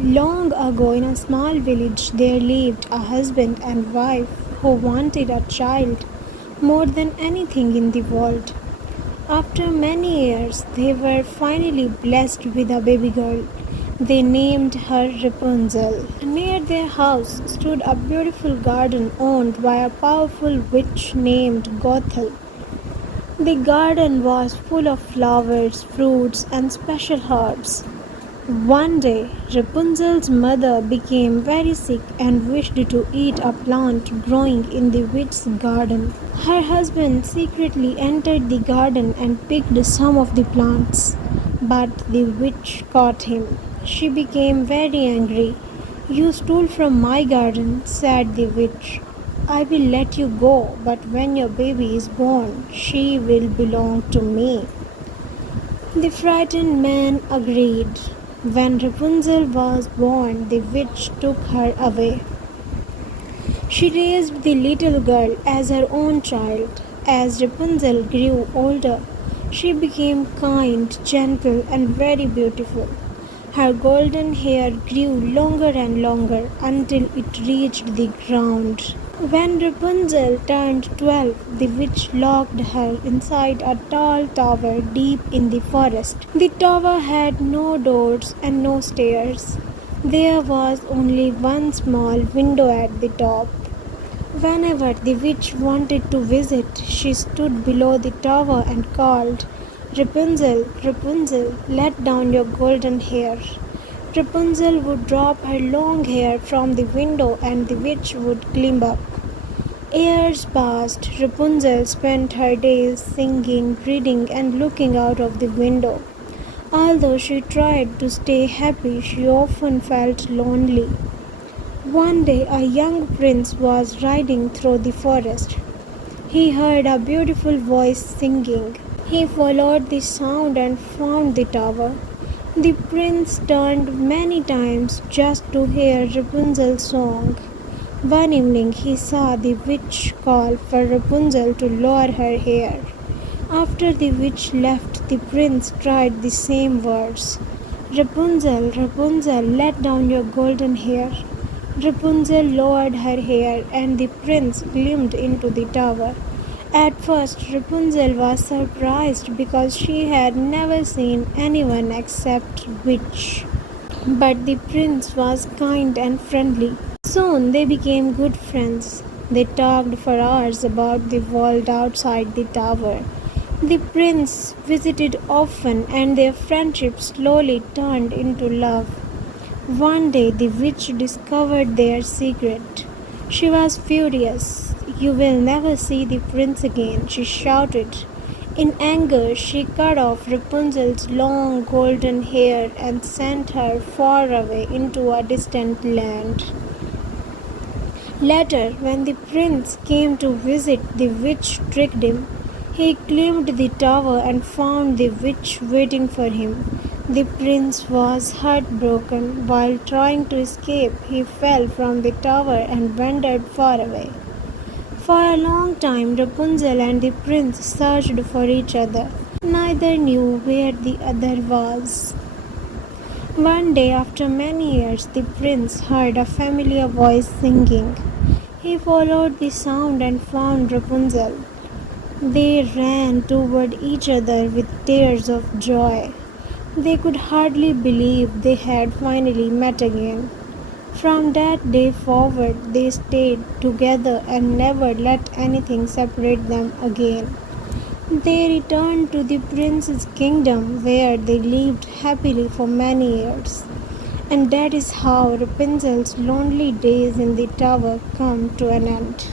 Long ago, in a small village, there lived a husband and wife who wanted a child more than anything in the world. After many years, they were finally blessed with a baby girl. They named her Rapunzel. Near their house stood a beautiful garden owned by a powerful witch named Gothel. The garden was full of flowers, fruits, and special herbs. One day, Rapunzel's mother became very sick and wished to eat a plant growing in the witch's garden. Her husband secretly entered the garden and picked some of the plants, but the witch caught him. She became very angry. "You stole from my garden," said the witch. "I will let you go, but when your baby is born, she will belong to me." The frightened man agreed. When Rapunzel was born, the witch took her away. She raised the little girl as her own child. As Rapunzel grew older, she became kind, gentle, and very beautiful. Her golden hair grew longer and longer until it reached the ground. When Rapunzel turned 12, the witch locked her inside a tall tower deep in the forest. The tower had no doors and no stairs. There was only one small window at the top. Whenever the witch wanted to visit, she stood below the tower and called, "Rapunzel, Rapunzel, let down your golden hair." Rapunzel would drop her long hair from the window and the witch would climb up. Years passed. Rapunzel spent her days singing, reading, and looking out of the window. Although she tried to stay happy, she often felt lonely. One day, a young prince was riding through the forest. He heard a beautiful voice singing. He followed the sound and found the tower. The prince turned many times just to hear Rapunzel's song. One evening, he saw the witch call for Rapunzel to lower her hair. After the witch left, the prince tried the same words. "Rapunzel, Rapunzel, let down your golden hair." Rapunzel lowered her hair and the prince climbed into the tower. At first, Rapunzel was surprised because she had never seen anyone except witch. But the prince was kind and friendly. Soon they became good friends. They talked for hours about the world outside the tower. The prince visited often and their friendship slowly turned into love. One day the witch discovered their secret. She was furious. "You will never see the prince again," she shouted. In anger, she cut off Rapunzel's long golden hair and sent her far away into a distant land. Later, when the prince came to visit, the witch tricked him. He climbed the tower and found the witch waiting for him. The prince was heartbroken. While trying to escape, he fell from the tower and wandered far away. For a long time, Rapunzel and the prince searched for each other. Neither knew where the other was. One day, after many years, the prince heard a familiar voice singing. He followed the sound and found Rapunzel. They ran toward each other with tears of joy. They could hardly believe they had finally met again. From that day forward, they stayed together and never let anything separate them again. They returned to the prince's kingdom where they lived happily for many years. And that is how Rapunzel's lonely days in the tower come to an end.